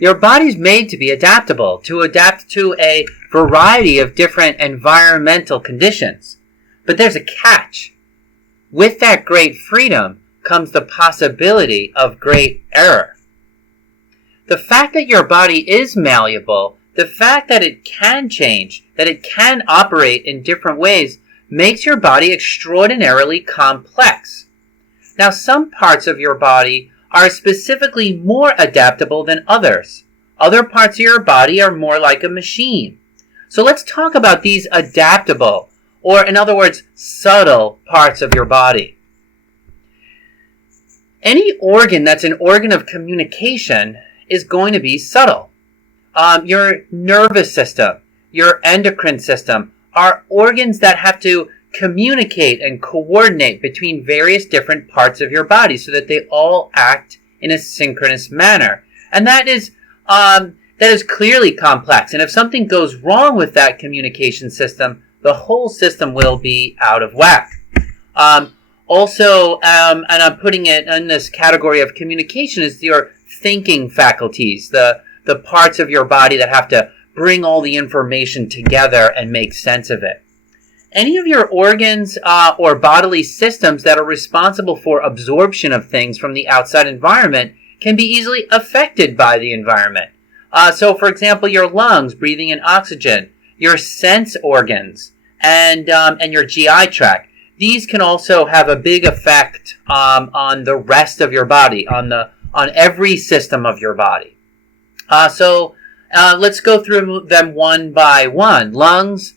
Your body's made to be adaptable, to adapt to a variety of different environmental conditions. But there's a catch. With that great freedom comes the possibility of great error. The fact that your body is malleable, the fact that it can change, that it can operate in different ways, makes your body extraordinarily complex. Now, some parts of your body are specifically more adaptable than others. Other parts of your body are more like a machine. So let's talk about these adaptable, or in other words, subtle parts of your body. Any organ that's an organ of communication is going to be subtle. Your nervous system, your endocrine system are organs that have to communicate and coordinate between various different parts of your body so that they all act in a synchronous manner. And that is clearly complex. And if something goes wrong with that communication system, the whole system will be out of whack. And I'm putting it in this category of communication, is your thinking faculties, the parts of your body that have to bring all the information together and make sense of it. Any of your organs or bodily systems that are responsible for absorption of things from the outside environment can be easily affected by the environment. So, for example, your lungs breathing in oxygen, your sense organs, and your GI tract. These can also have a big effect on the rest of your body, on every system of your body. So let's go through them one by one. Lungs.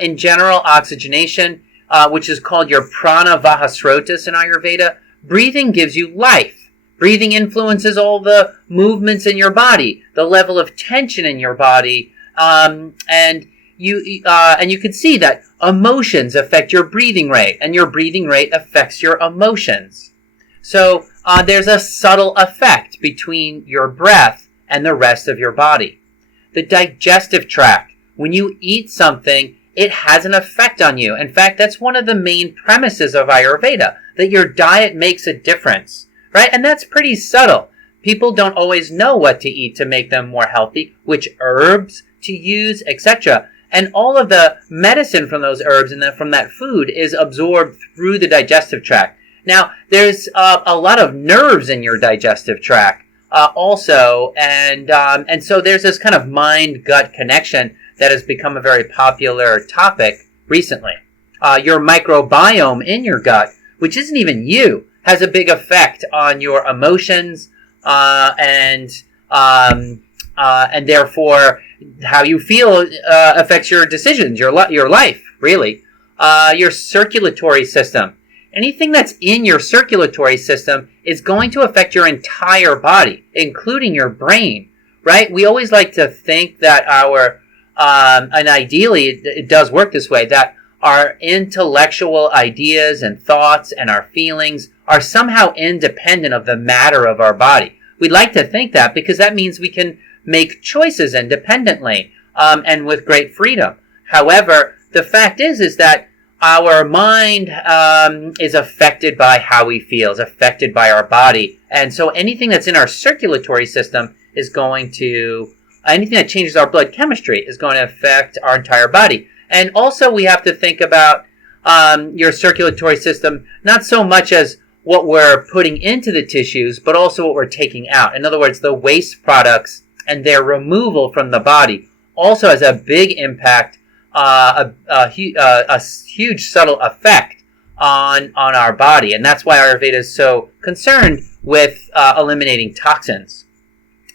In general, oxygenation, which is called your prana vahasrotas in Ayurveda. Breathing gives you life. Breathing influences all the movements in your body, the level of tension in your body, and you can see that emotions affect your breathing rate, and your breathing rate affects your emotions. So there's a subtle effect between your breath and the rest of your body. The digestive tract. When you eat something, it has an effect on you. In fact, that's one of the main premises of Ayurveda, that your diet makes a difference, right? And that's pretty subtle. People don't always know what to eat to make them more healthy, which herbs to use, etc. And all of the medicine from those herbs and from that food is absorbed through the digestive tract. Now, there's a lot of nerves in your digestive tract also, and so there's this kind of mind-gut connection that has become a very popular topic recently. Your microbiome in your gut, which isn't even you, has a big effect on your emotions and therefore how you feel affects your decisions, your life, really. Your circulatory system. Anything that's in your circulatory system is going to affect your entire body, including your brain, right? We always like to think that and ideally it does work this way, that our intellectual ideas and thoughts and our feelings are somehow independent of the matter of our body. We'd like to think that because that means we can make choices independently and with great freedom. However, the fact is that our mind is affected by how we feel, is affected by our body. And so anything that's in our circulatory system is going to, anything that changes our blood chemistry is going to affect our entire body. And also we have to think about your circulatory system, not so much as what we're putting into the tissues, but also what we're taking out. In other words, the waste products and their removal from the body also has a big impact, a huge subtle effect on our body. And that's why Ayurveda is so concerned with eliminating toxins.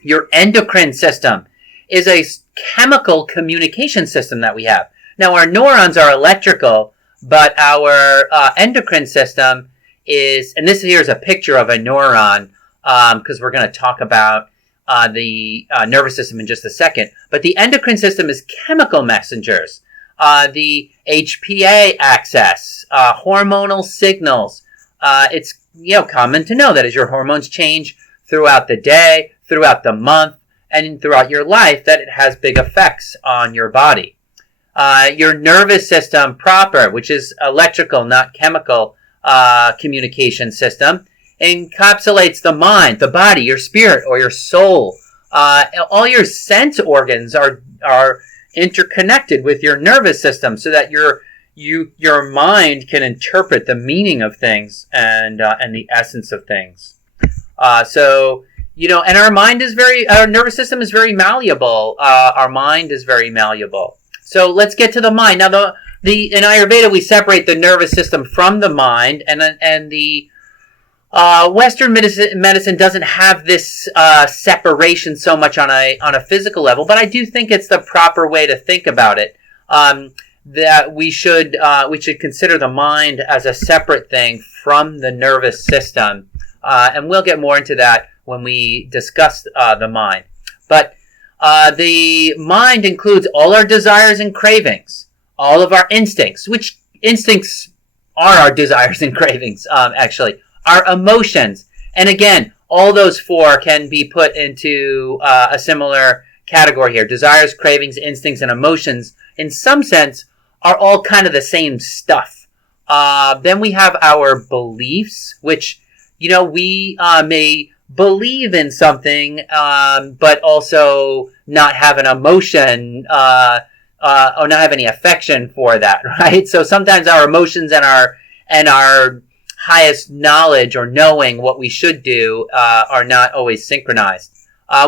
Your endocrine system is a chemical communication system that we have. Now, our neurons are electrical, but our endocrine system is, and this here is a picture of a neuron, because we're going to talk about the nervous system in just a second. But the endocrine system is chemical messengers. The HPA axis, hormonal signals. It's common to know that as your hormones change throughout the day, throughout the month, and throughout your life, that it has big effects on your body. Your nervous system proper, which is electrical, not chemical communication system, encapsulates the mind, the body, your spirit, or your soul. All your sense organs are interconnected with your nervous system, so that your mind can interpret the meaning of things and the essence of things. And our nervous system is very malleable. Our mind is very malleable. So let's get to the mind. Now, in Ayurveda, we separate the nervous system from the mind, and the Western medicine doesn't have this separation so much on a physical level, but I do think it's the proper way to think about it. That we should consider the mind as a separate thing from the nervous system, and we'll get more into that when we discuss the mind. But the mind includes all our desires and cravings, all of our instincts, which instincts are our desires and cravings, actually, our emotions. And again, all those four can be put into a similar category here. Desires, cravings, instincts, and emotions, in some sense, are all kind of the same stuff. Then we have our beliefs, which, we may believe in something, but also not have an emotion, or not have any affection for that, right? So sometimes our emotions and our highest knowledge or knowing what we should do are not always synchronized.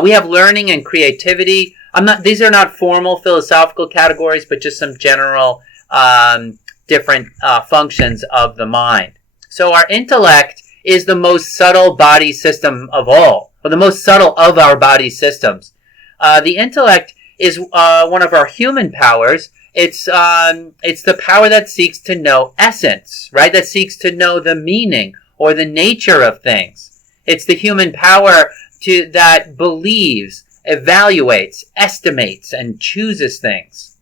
We have learning and creativity. These are not formal philosophical categories, but just some general different functions of the mind. So our intellect is the most subtle body system of all, or the most subtle of our body systems. The intellect is one of our human powers. It's the power that seeks to know essence, right? That seeks to know the meaning or the nature of things. It's the human power that believes, evaluates, estimates, and chooses things.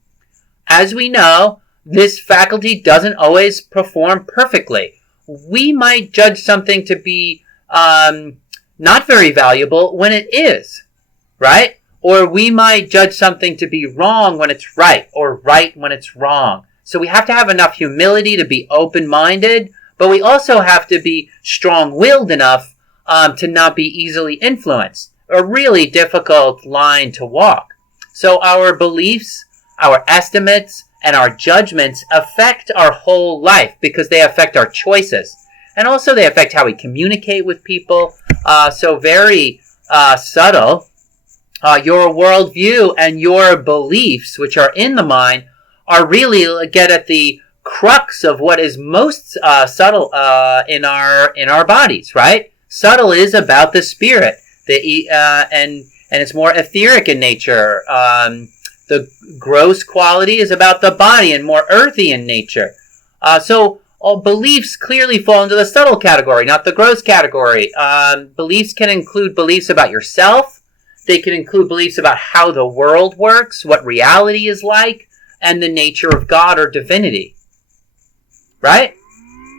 As we know, this faculty doesn't always perform perfectly. We might judge something to be not very valuable when it is, right? Or we might judge something to be wrong when it's right, or right when it's wrong. So we have to have enough humility to be open-minded, but we also have to be strong-willed enough to not be easily influenced. A really difficult line to walk. So our beliefs, our estimates, and our judgments affect our whole life because they affect our choices. And also they affect how we communicate with people. So very subtle. Your worldview and your beliefs, which are in the mind, are really get at the crux of what is most subtle in our bodies, right? Subtle is about the spirit, and it's more etheric in nature. The gross quality is about the body and more earthy in nature. So all beliefs clearly fall into the subtle category, not the gross category. Beliefs can include beliefs about yourself. They can include beliefs about how the world works, what reality is like, and the nature of God or divinity. Right?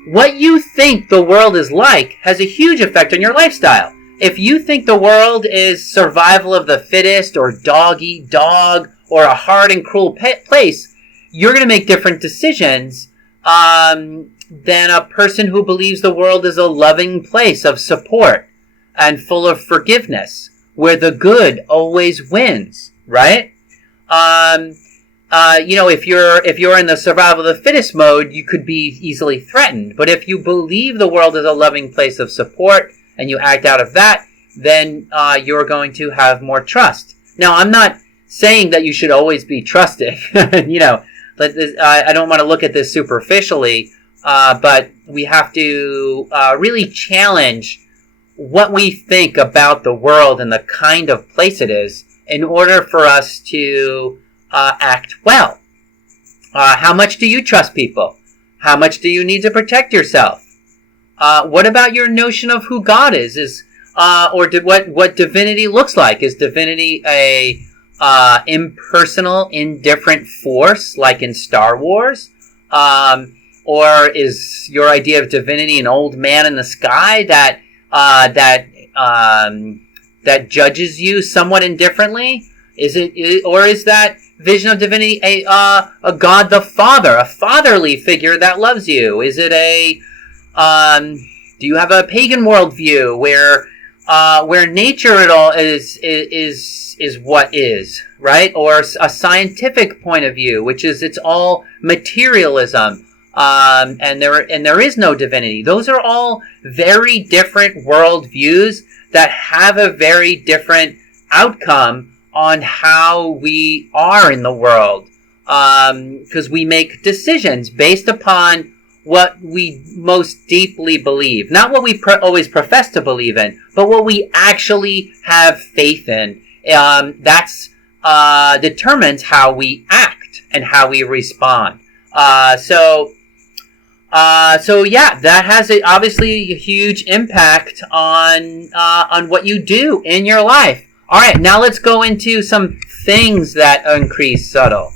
What you think the world is like has a huge effect on your lifestyle. If you think the world is survival of the fittest, or dog eat dog, or a hard and cruel place, you're going to make different decisions than a person who believes the world is a loving place of support and full of forgiveness, where the good always wins, right? If you're in the survival of the fittest mode, you could be easily threatened. But if you believe the world is a loving place of support and you act out of that, then you're going to have more trust. Now, I'm not saying that you should always be trusting. I don't want to look at this superficially, but we have to really challenge what we think about the world and the kind of place it is in order for us to act well. How much do you trust people? How much do you need to protect yourself? What about your notion of who God is? What divinity looks like? Is divinity a impersonal, indifferent force like in Star Wars? Or is your idea of divinity an old man in the sky that judges you somewhat indifferently? Or is that vision of divinity a God the Father, a fatherly figure that loves you? Is it do you have a pagan worldview where where nature at all is what is, right? Or a scientific point of view, which is it's all materialism, and there is no divinity. Those are all very different worldviews that have a very different outcome on how we are in the world, because we make decisions based upon what we most deeply believe. Not what we always profess to believe in, but what we actually have faith in. That's determines how we act and how we respond. So yeah, that has obviously a huge impact on what you do in your life. All right, now let's go into some things that increase subtle.